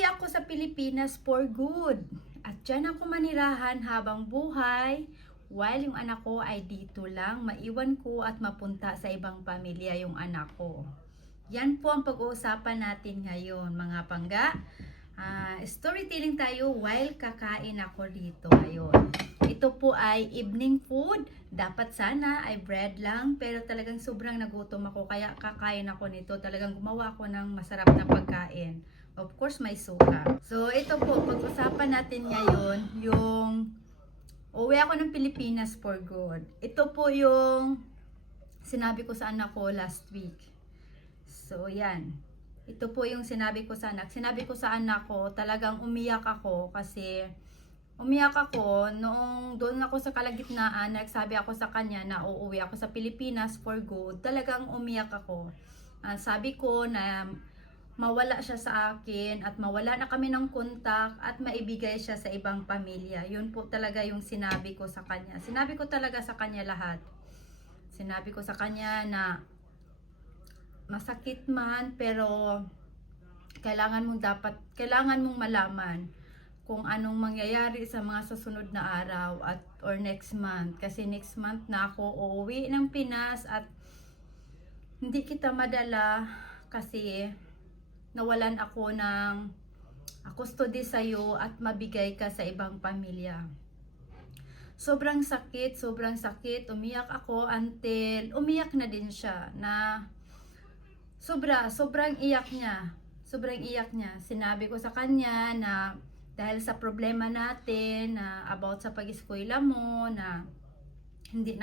Uuwi ako sa Pilipinas for good. At dyan ako manirahan habang buhay, while yung anak ko ay dito lang, maiwan ko at mapunta sa ibang pamilya yung anak ko. Yan po ang pag-uusapan natin ngayon, mga pangga. Storytelling tayo while kakain ako dito ngayon. Ito po ay evening food. Dapat sana ay bread lang, pero talagang sobrang nagutom ako kaya kakain ako nito. Talagang gumawa ako ng masarap na pagkain. Of course, may suka. So, ito po, pag-usapan natin ngayon yung uwi ako ng Pilipinas for good. Ito po yung sinabi ko sa anak ko last week. So, yan. Ito po yung sinabi ko sa anak. Sinabi ko sa anak ko, talagang umiyak ako kasi umiyak ako noong doon ako sa kalagitnaan. Nagsabi ako sa kanya na uuwi ako sa Pilipinas for good. Talagang umiyak ako. Sabi ko na mawala siya sa akin at mawala na kami ng kontak at maibigay siya sa ibang pamilya. Yun po talaga yung sinabi ko sa kanya. Sinabi ko talaga sa kanya lahat. Sinabi ko sa kanya na masakit man, pero kailangan mong malaman kung anong mangyayari sa mga susunod na araw or next month. Kasi next month na ako uuwi ng Pinas at hindi kita madala kasi nawalan ako ng custody sa'yo at mabigay ka sa ibang pamilya. Sobrang sakit, umiyak ako until umiyak na din siya na sobrang iyak niya. Sinabi ko sa kanya na dahil sa problema natin na about sa pag-eskwela mo na hindi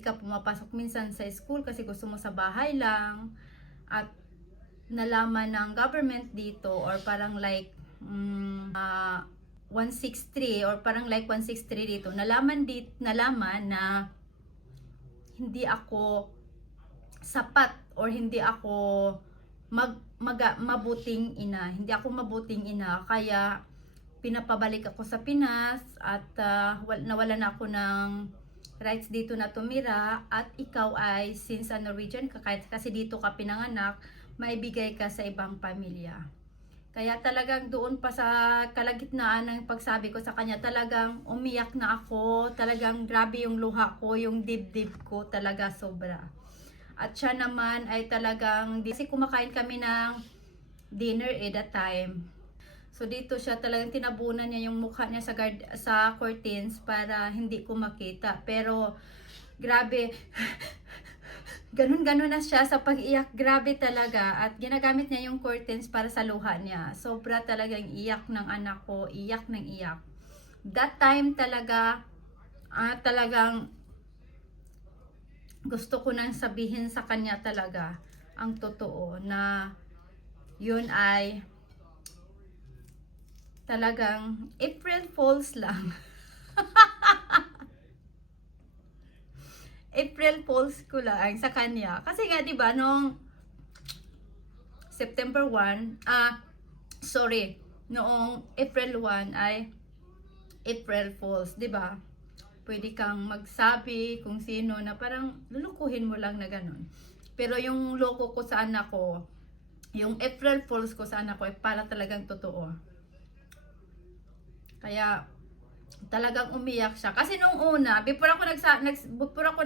ka pumapasok minsan sa school kasi gusto mo sa bahay lang at nalaman ng government dito or parang like 163 or parang like 163 dito nalaman na hindi ako sapat or hindi ako mabuting ina kaya pinapabalik ako sa Pinas at nawalan ako ng rights dito na tumira at ikaw ay since a Norwegian ka kasi dito ka pinanganak, maibigay ka sa ibang pamilya. Kaya talagang doon pa sa kalagitnaan ng pagsabi ko sa kanya, talagang umiyak na ako, talagang grabe yung luha ko, yung dibdib ko, talaga sobra. At siya naman ay talagang, kasi kumakain kami ng dinner that time. So dito siya talagang tinabunan niya yung mukha niya sa curtains para hindi ko makita. Pero grabe, ganun na siya sa pag-iyak, grabe talaga. At ginagamit niya yung curtains para sa luha niya. Sobra talagang iyak ng anak ko, iyak ng iyak. That time talaga, talagang gusto ko nang sabihin sa kanya talaga ang totoo na yun ay talagang April Fools lang. April Fools ko lang sa kanya. Kasi nga 'di ba nung September 1, noong April 1 ay April Fools, 'di ba? Pwede kang magsabi kung sino na parang lulukuhin mo lang na ganun. Pero yung loko ko sa anak ko, yung April Fools ko sa anak ko ay para talagang totoo. Kaya talagang umiyak siya. Kasi nung una, before ako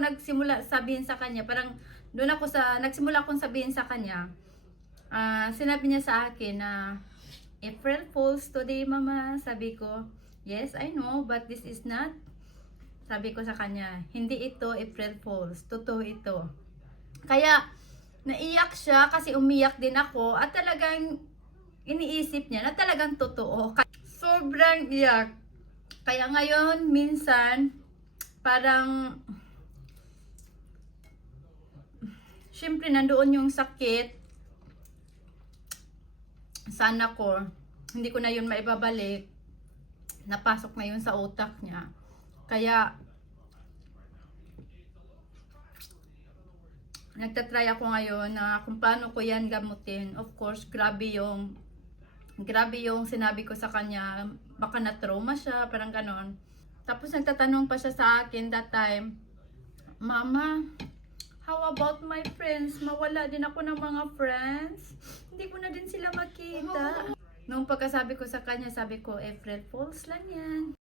nagsimula sabihin sa kanya, parang nagsimula akong sabihin sa kanya, sinabi niya sa akin na, April Fools today, mama. Sabi ko, yes, I know, but this is not. Sabi ko sa kanya, hindi ito April Fools, totoo ito. Kaya, naiyak siya kasi umiyak din ako at talagang iniisip niya na talagang totoo. Sobrang iyak. Kaya ngayon, minsan, parang, syempre nandoon yung sakit sa anak ko. Hindi ko na yun maibabalik. Napasok na yun sa utak niya. Kaya, nagtatry ako ngayon na kung paano ko yan gamutin. Of course, grabe yung sinabi ko sa kanya. Baka na-trauma siya, parang ganon. Tapos nagtatanong pa siya sa akin that time, Mama, how about my friends? Mawala din ako ng mga friends. Hindi ko na din sila makita. Nung pagkasabi ko sa kanya, sabi ko, April Fools lang yan.